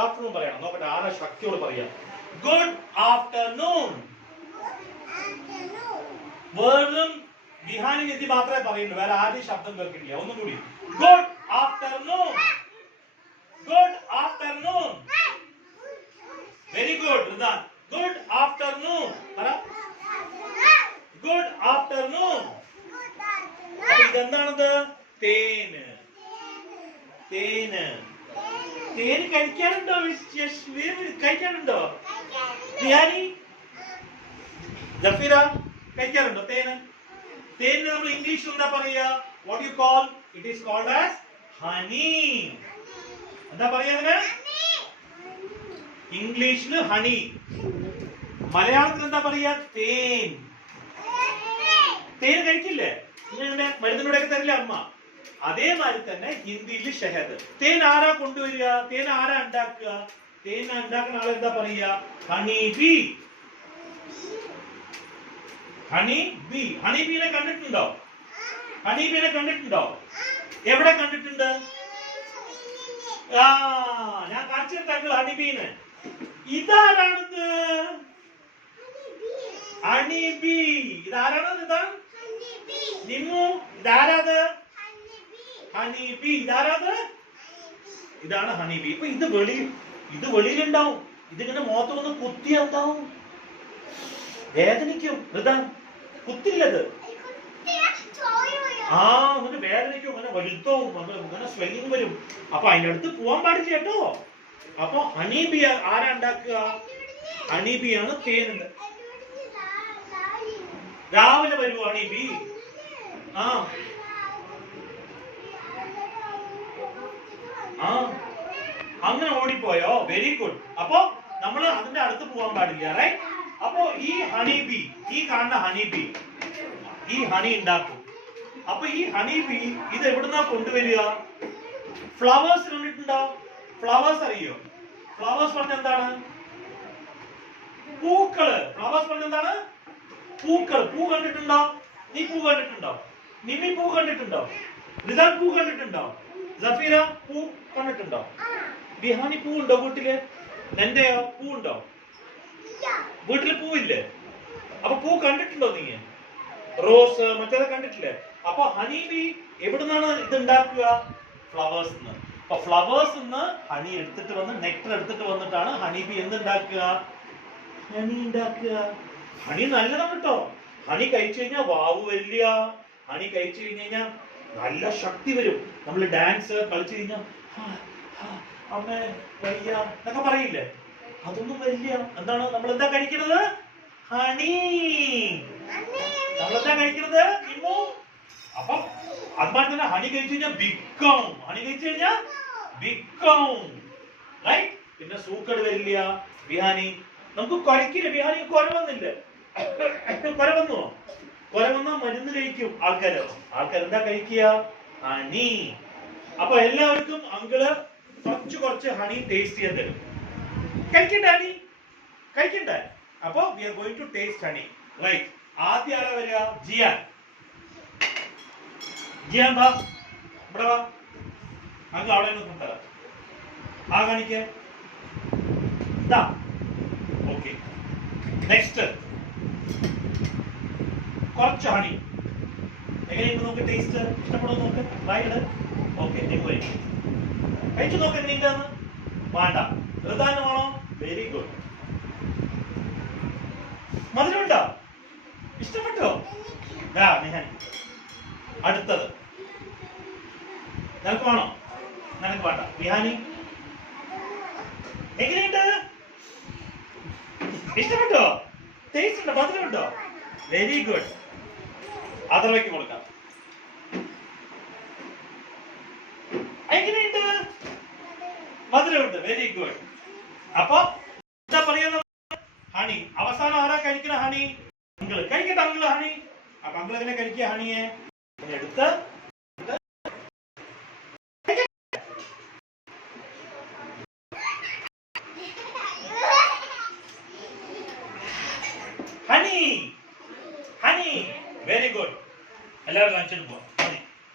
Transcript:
Good afternoon പറയണം. നോക്കട്ടെ ആരാ ശക്തിയോട് പറയാ. Good afternoon. വെറും വിഹാനി എത്തി മാത്രമേ പറയുള്ളൂ, വേറെ ആദ്യം ശബ്ദം കേൾക്കില്ല. ഒന്നുകൂടി good afternoon. Good afternoon. Very good Ridan. Good afternoon പറ. Good afternoon. അപ്പൊ ഇതെന്താണത്? തേന്. തേന്. തേന് കഴിക്കാനുണ്ടോ? കഴിക്കാനുണ്ടോ ബിഹാനി? ജഫീറ കഴിക്കാറുണ്ടോ തേന്? തേന് നമ്മൾ ഇംഗ്ലീഷിൽ എന്താ പറയാ? What you call? It is called as honey. എന്താ പറയാ അതിന്? ഇംഗ്ലീഷിൽ ഹണി. മലയാളത്തിൽ എന്താ പറയാ? തേൻ. തേൻ കഴിക്കില്ലേ? മരുന്നിലൂടെ ഒക്കെ തരില്ല അമ്മ. അതേമാതിരി തന്നെ ഹിന്ദിയിൽ ഷഹദ്. തേൻ ആരാ കൊണ്ടുവരിക? തേൻ ആരാ ഉണ്ടാക്കുക? തേൻ ഉണ്ടാക്കുന്ന ആളെന്താ പറയാ? Honey bee. Honey bee. Honey ബീനെ കണ്ടിട്ടുണ്ടോ? ഹണി ബീനെ കണ്ടിട്ടുണ്ടോ? എവിടെ കണ്ടിട്ടുണ്ട്? ഞാൻ കാണിച്ചിട്ടുണ്ട് ഹണി ബീനെ. ഇതാരാണിത്? Honey bee. ഇതാരാണ്? ഇതാ നിമ്മു. ഇതാരാത്? Honey bee. ഇതാരാത്? ഇതാണ് ഹണി ബി. ഇപ്പൊ ഇത് വെളിയിലുണ്ടാവും. ഇതിങ്ങനെ മുഖത്ത് വന്ന് കുത്തി എന്താവും? വേദനിക്കും. മൃദാൻ കുത്തില്ലത്. എന്നിട്ട് വേദനിക്കും. അങ്ങനെ വലുത്തവും അങ്ങനെ സ്വെല്ലിങ് വരും. അപ്പൊ അതിന്റെ അടുത്ത് പോവാൻ പാടില്ല കേട്ടോ. അപ്പൊ ഹണി ബി ആരാ ഉണ്ടാക്കുക? ഹണി ബി ആണ് തേനുണ്ട്. രാവിലെ വരുമോ ഹണി ബി? അങ്ങനെ ഓടിപ്പോയോ? Very good. അപ്പൊ നമ്മൾ അതിന്റെ അടുത്ത് പോകാൻ പാടില്ല. റൈറ്റ്? അപ്പൊ ഈ ഹണി ബി, ഈ കാണുന്ന ഹണി ബി ഈ ഹണി ഉണ്ടാക്കും. അപ്പൊ ഈ ഹണി ബി ഇത് എവിടുന്നാ കൊണ്ടുവരിക? ഫ്ലവേഴ്സ് കണ്ടിട്ടുണ്ടോ? ഫ്ലവേഴ്സ് അറിയോ? ഫ്ലവേഴ്സ് പറഞ്ഞ എന്താണ്? പൂക്കള്. ഫ്ലവേഴ്സ് പറഞ്ഞ എന്താണ്? പൂക്കൾ. പൂ കണ്ടിട്ടുണ്ടോ? നീ പൂ കണ്ടിട്ടുണ്ടോ? നിമ്മി പൂ കണ്ടിട്ടുണ്ടോ? റിദാൻ പൂ കണ്ടിട്ടുണ്ടോ? സഫീറ പൂ കണ്ടിട്ടുണ്ടോ? ബിഹാനി പൂ ഉണ്ടോ വീട്ടില്? നിന്റെയോ പൂ ഉണ്ടോ? വീട്ടില് പൂവില്ലേ? അപ്പൊ പൂ കണ്ടിട്ടുണ്ടോ നീ? റോസ് മറ്റേത് കണ്ടിട്ടില്ലേ? അപ്പൊ ഹണി ബി എവിടുന്നാണ് ഇത് ഉണ്ടാക്കുക? ഫ്ലവേഴ്സ്. അപ്പൊ ഫ്ലവേഴ്സ് ഹണി എടുത്തിട്ട് വന്ന് നെക്ടർ എടുത്തിട്ട് വന്നിട്ടാണ് ഹണി ബി എന്തുണ്ടാക്കുക? ഹണി ഉണ്ടാക്കുക. ഹണി നല്ലതാണ് കേട്ടോ. ഹണി കഴിച്ചു കഴിഞ്ഞാൽ വാവ് വരില്ല. ഹണി കഴിച്ചു കഴിഞ്ഞാൽ നല്ല ശക്തി വരും. നമ്മൾ ഡാൻസ് കളിച്ചു കഴിഞ്ഞാൽ അമ്മേ വയ്യ എന്നൊക്കെ പറയില്ലേ? അതൊന്നും വരില്ല. എന്താണ് നമ്മൾ എന്താ കഴിക്കുന്നത്? ഹണി. നമ്മളെന്താ കഴിക്കുന്നത്? അപ്പൊ അതുപോലെ തന്നെ ഹണി കഴിച്ചു കഴിഞ്ഞാൽ ബിഗ്. ഹണി കഴിച്ചു കഴിഞ്ഞാൽ ബിഗ്. റൈറ്റ്? പിന്നെ സൂക്കട് വരില്ല. ബിഹാനി നമുക്ക് കുരക്കില്ല. ബിഹാനി കുര വന്നില്ല. കുര വന്നോ? കുര വന്നാ മരുന്ന് കഴിക്കും ആൾക്കാര്. എന്താ കഴിക്കുക? ഹണി. അപ്പൊ എല്ലാവർക്കും അങ്കിള് കുറച്ച് ഹണി ടേസ്റ്റ് ചെയ്യാൻ തരും. കഴിക്കണ്ടേ ഹണി? കഴിക്കണ്ടേ? അപ്പൊ we are going to taste honey. Right? ആദ്യം ആരാ വരിക? ജിയാൻ. ജിയാൻ വാ, ഇവിടെ വാ. അങ്കിൾ അവിടെ കൊണ്ടുവരാം. കാണിക്കേ. ഓക്കെ. നെക്സ്റ്റ് കുറച്ച് ഹണി. എങ്ങനെയുണ്ട് നോക്ക്? ടേസ്റ്റ് ഇഷ്ടപ്പെടുന്നു നോക്ക്. റൈറ്റ്? ഓക്കെ. കഴിച്ചു നോക്ക് എങ്ങനെയുണ്ടെന്ന്. വേണ്ട. റിദാന് വേണോ? Very good. മധുരമുണ്ടോ? ഇഷ്ടപ്പെട്ടോ? അടുത്തത് നിനക്ക് വേണോ? നിനക്ക് വേണ്ട. വിഹാനി എങ്ങനെയുണ്ട്? ഇഷ്ടപ്പെട്ടോ? ടേസ്റ്റ് ഉണ്ടോ? മധുരമുണ്ടോ? Very good. അതർവയ്ക്ക് കൊടുക്കാം. എങ്ങനെയുണ്ട്? മധുരമുണ്ട്. Very good. അപ്പൊ എന്താ പറയാ? ഹണി. അവസാനം ആരാ കഴിക്കണ ഹണി? അങ്കിള്. കഴിക്കട്ടെ അങ്കിള് ഹണി. അപ്പൊ അങ്കിൾ എങ്ങനെ കഴിക്കുക ഹണിയെ? എടുത്ത് ഹണി. ഹണി. Very good. എല്ലാവരും ലഞ്ചിന് പോവാം.